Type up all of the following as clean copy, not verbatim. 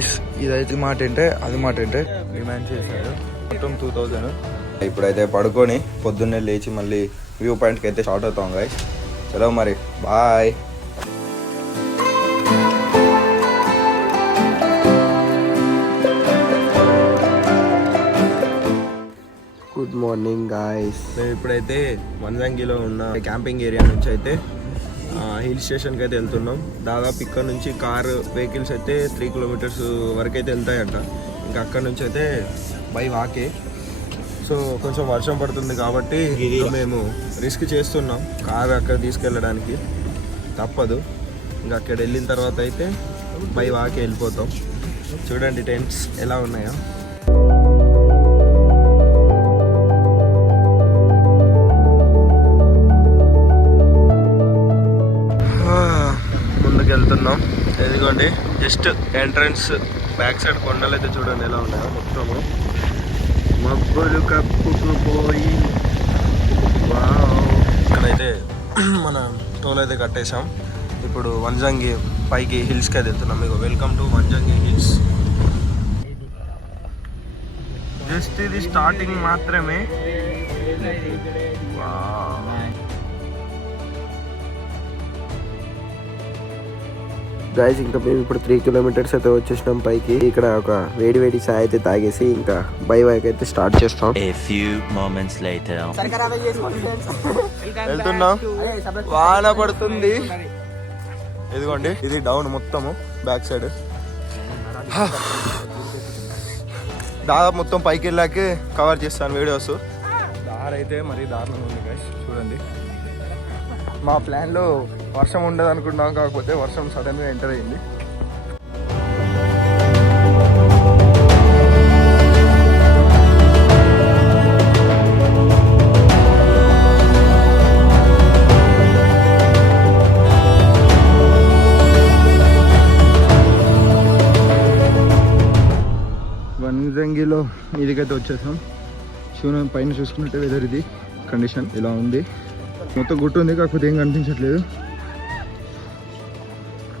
Guys ఇదైతే మా టెంటే, అది మా టెంటే. డిమాండ్ చేశారు మొత్తం 2000. ఇప్పుడైతే పడుకొని పొద్దున్నే లేచి మళ్ళీ వ్యూ పాయింట్కి అయితే స్టార్ట్ అవుతాం గైస్. చలో మరి బాయ్. Good morning guys. మేము ఇప్పుడైతే వంజంగిలో ఉన్న క్యాంపింగ్ ఏరియా నుంచి అయితే హిల్ స్టేషన్కి అయితే వెళ్తున్నాం. దాదాపు ఇక్కడ నుంచి కారు వెహికల్స్ అయితే 3 కిలోమీటర్స్ వరకు అయితే వెళ్తాయంట. ఇంకా అక్కడ నుంచి అయితే బై వాకే. సో కొంచెం వర్షం పడుతుంది కాబట్టి మేము రిస్క్ చేస్తున్నాం కారు అక్కడ తీసుకెళ్ళడానికి. తప్పదు, ఇంకా అక్కడ వెళ్ళిన తర్వాత అయితే బై వాకే వెళ్ళిపోతాం. చూడండి టెంట్స్ ఎలా ఉన్నాయో. వెళ్తున్నాం. ఎందుకంటే జస్ట్ ఎంట్రన్స్ బ్యాక్ సైడ్ కొండలు అయితే చూడండి ఎలా ఉన్నాయో. మొత్తము మబ్బులు కప్పుకుపోయి ఇక్కడైతే మన టోల్ అయితే కట్టేసాం. ఇప్పుడు వంజంగి పైకి హిల్స్కి అయితే వెళ్తున్నాం. మీకు welcome to Vanjangi hills. Just ఇది స్టార్టింగ్ మాత్రమే. గైస్ ఇంకా మేము ఇప్పుడు 3 కిలోమీటర్స్ అయితే వచ్చేసినాం పైకి. ఇక్కడ ఒక వేడి చాయ్ అయితే తాగేసి ఇంకా బై బైక్ అయితే స్టార్ట్ చేస్తాం. వెళ్తున్నాం, వాన పడుతుంది. ఇదిగోండి ఇది డౌన్ మొత్తము బ్యాక్ సైడ్. దాదాపు మొత్తం పైకి వెళ్ళాకే కవర్ చేస్తాను వీడియోస్. దారి అయితే మరీ దారుణంగా ఉంది గైస్ చూడండి. మా ప్లాన్లో వర్షం ఉండదు అనుకున్నాం, కాకపోతే వర్షం సడన్గా ఎంటర్ అయింది. వంజంగిలో ఇదికైతే వచ్చేసాం. పైన చూసుకున్నట్టే వెదర్ ఇది కండిషన్ ఇలా ఉంది. మొత్తం గుట్టు ఉంది, కాకపోతే ఏం కనిపించట్లేదు.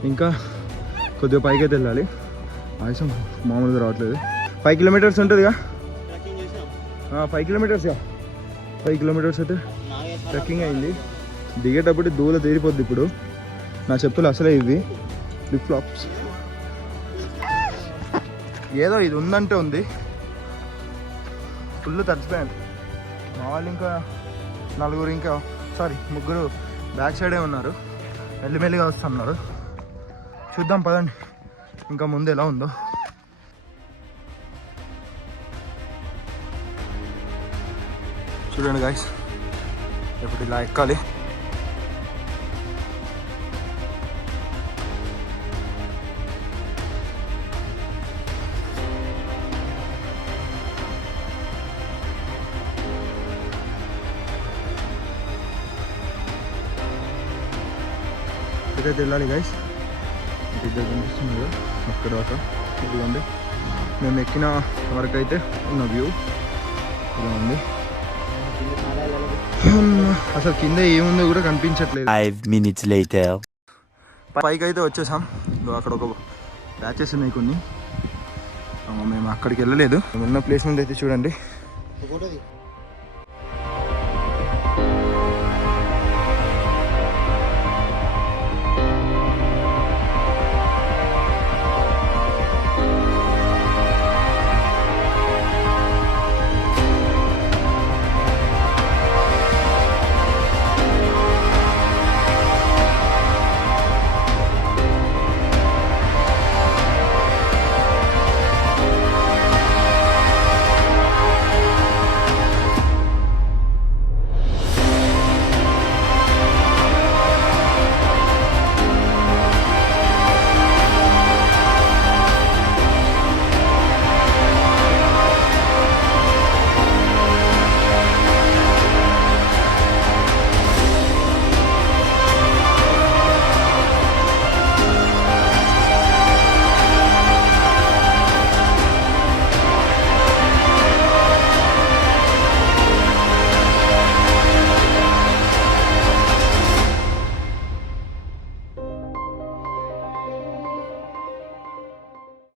ఇంకా కొద్దిగా పైకి అయితే వెళ్ళాలి. ఆయాసం మామూలుగా రావట్లేదు. 5 కిలోమీటర్స్ ఉంటుందిగా. 5 కిలోమీటర్స్గా 5 కిలోమీటర్స్ అయితే ట్రెక్కింగ్ అయింది. దిగేటప్పుడు దూల తీరిపోద్ది. ఇప్పుడు నా చెప్పులు అసలే ఇవి ఫ్లిప్ ఫ్లాప్స్. ఏదో ఇది ఉందంటే ఉంది. ఫుల్ తడిచిపోయాను. మా వాళ్ళు ఇంకా ముగ్గురు బ్యాక్ సైడే ఉన్నారు. మెల్లిమెల్లిగా వస్తున్నారు. చూద్దాం పదండి ఇంకా ముందు ఎలా ఉందో. చూడండి గాయ్స్, ఇప్పుడు ఇలా ఎక్కాలి. ఇక్కడికైతే వెళ్ళాలి గైస్. ఇద్దరు కనిపిస్తున్నారు అక్కడ దాకా. ఇదిగోండి మేము ఎక్కిన వరకు అయితే ఉన్న వ్యూ ఇలా ఉంది. అసలు కింద ఏముందో కూడా కనిపించట్లేదు. 5 minutes later. పైకి అయితే వచ్చేసాం. అక్కడ ఒక ప్యాచెస్ ఉన్నాయి కొన్ని. మేము అక్కడికి వెళ్ళలేదు. ఉన్న ప్లేస్ నుండి అయితే చూడండి.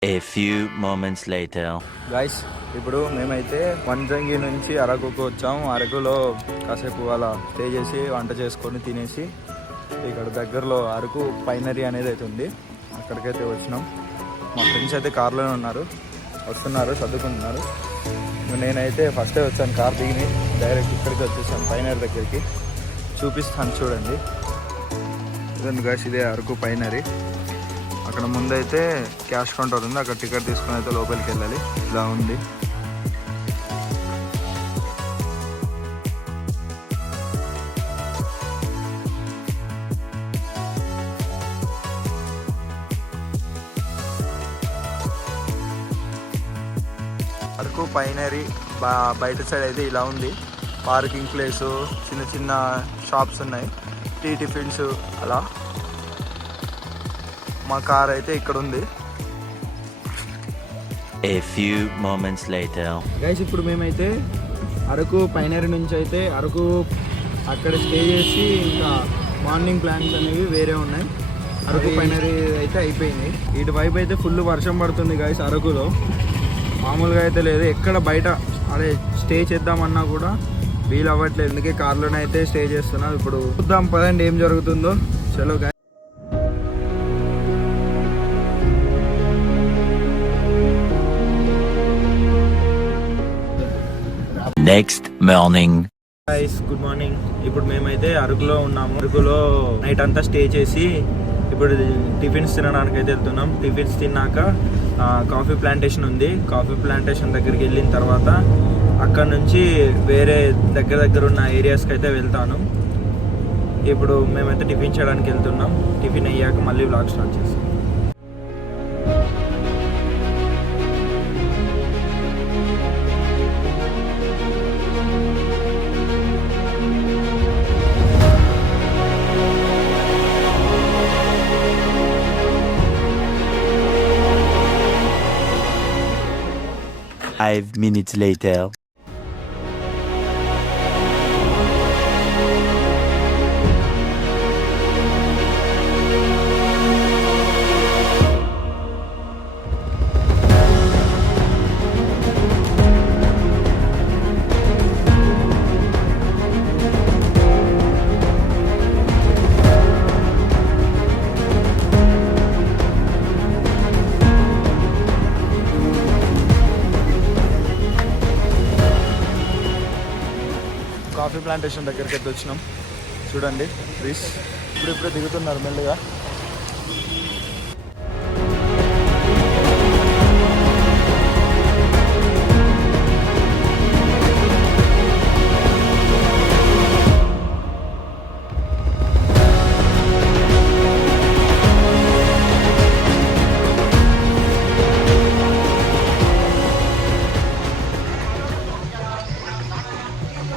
A few moments later. Guys ఇప్పుడు మేమైతే వంజంగి నుంచి అరకుకు వచ్చాము. అరకులో కాసేపు అలా స్టే చేసి వంట చేసుకొని తినేసి ఇక్కడ దగ్గరలో అరకు పైనరీ అనేది అయితే ఉంది, అక్కడికైతే వచ్చినాం. మా ఫ్రెండ్స్ అయితే కార్లోనే ఉన్నారు, వస్తున్నారు, చదువుకుంటున్నారు. నేనైతే ఫస్టే వచ్చాను, కార్ దిగి డైరెక్ట్ ఇక్కడికి వచ్చేసాను, పైనరీ దగ్గరికి. చూపిస్తాను చూడండి. ఇదండి గైస్, ఇదే అరకు పైనరీ. అక్కడ ముందైతే క్యాష్ కౌంటర్ ఉంది, అక్కడ టికెట్ తీసుకుని అయితే లోపలికి వెళ్ళాలి. ఇలా ఉంది. అరకు పైనరీ బయట సైడ్ అయితే ఇలా ఉంది. పార్కింగ్ ప్లేసు, చిన్న చిన్న షాప్స్ ఉన్నాయి, టిఫిన్స్ అలా. మా కార్ అయితే ఇక్కడ ఉంది. A few moments later. Guys ఇప్పుడు మేమైతే అరకు పైనరీ నుంచి అయితే అరకు అక్కడ స్టే చేసి ఇంకా మార్నింగ్ ప్లాన్స్ అనేవి వేరే ఉన్నాయి. అరకు పైనరీ అయితే అయిపోయింది. ఇటు వైపు అయితే ఫుల్ వర్షం పడుతుంది గైస్. అరకులో మామూలుగా అయితే లేదు. ఎక్కడ బయట అదే స్టే చేద్దామన్నా కూడా వీలు అవ్వట్లేదు, అందుకే కార్లోనే అయితే స్టే చేస్తున్నాం. ఇప్పుడు చూద్దాం పదండి ఏం జరుగుతుందో. చలో guys. Next morning. Guys good morning. ఇప్పుడు మేమైతే అరకులో ఉన్నాము. అరకులో నైట్ అంతా స్టే చేసి ఇప్పుడు టిఫిన్స్ తినడానికి అయితే వెళ్తున్నాం. టిఫిన్స్ తిన్నాక కాఫీ ప్లాంటేషన్ ఉంది. కాఫీ ప్లాంటేషన్ దగ్గరికి వెళ్ళిన తర్వాత అక్కడ నుంచి వేరే దగ్గర ఉన్న ఏరియాస్కి అయితే వెళ్తాను. ఇప్పుడు మేమైతే టిఫిన్ చేయడానికి వెళ్తున్నాం. టిఫిన్ అయ్యాక మళ్ళీ వ్లాగ్ స్టార్ట్ చేస్తాం. Five minutes later. Coffee plantation దగ్గరికి అయితే వచ్చినాం. చూడండి ప్లీజ్, ఇప్పుడిప్పుడే దిగుతున్నారు మెల్లిగా.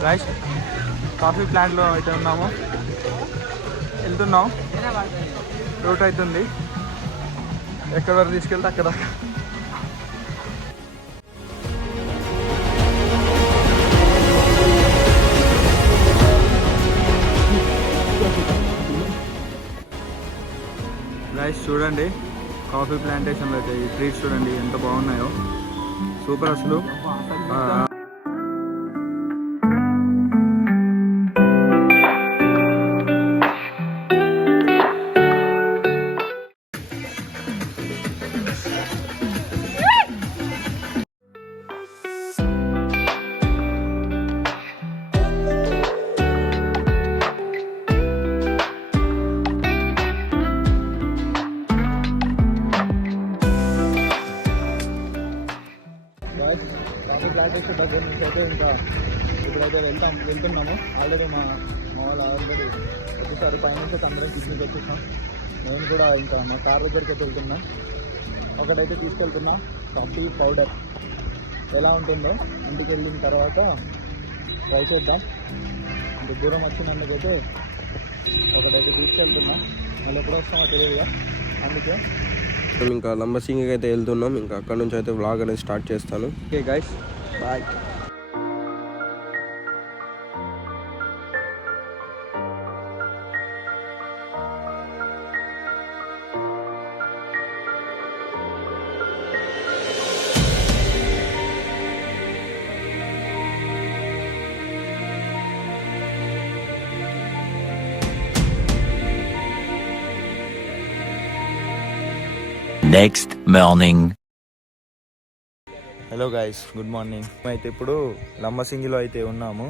రైట్, కాఫీ ప్లాంట్లో అయితే ఉన్నాము, వెళ్తున్నాం. రూట్ అవుతుంది, ఎక్కడి వరకు తీసుకెళ్తే అక్కడ. గైస్ చూడండి, కాఫీ ప్లాంటేషన్లో అయితే ఈ ట్రీస్ చూడండి ఎంత బాగున్నాయో, సూపర్ అసలు. కాఫీ ప్లాంటేషన్ దగ్గర నుంచి అయితే ఇంకా ఇప్పుడైతే వెళ్తున్నాము. ఆల్రెడీ మా వాళ్ళు ఆల్రెడీ ఒకసారి పైన నుంచి అందరం కిడ్నీకి వచ్చేసాం. నేను కూడా ఇంకా మా కార్ దగ్గరికి అయితే వెళ్తున్నాం. ఒకటైతే తీసుకెళ్తున్నా కాఫీ పౌడర్, ఎలా ఉంటుందో ఇంటికి వెళ్ళిన తర్వాత ట్రై చేద్దాం. ఇంత దూరం వచ్చినందుకైతే ఒకటైతే తీసుకెళ్తున్నా. మళ్ళీ ఎప్పుడు వస్తామో తెలియదుగా, అందుకే మేము ఇంకా లంబసింగికి అయితే వెళ్తున్నాం. ఇంకా అక్కడ నుంచి అయితే వ్లాగ్ అనేది స్టార్ట్ చేస్తాను. Okay guys, bye. Next morning. Hello guys, good morning. అయితే ఇప్పుడు లంబసింగిలో అయితే ఉన్నాము.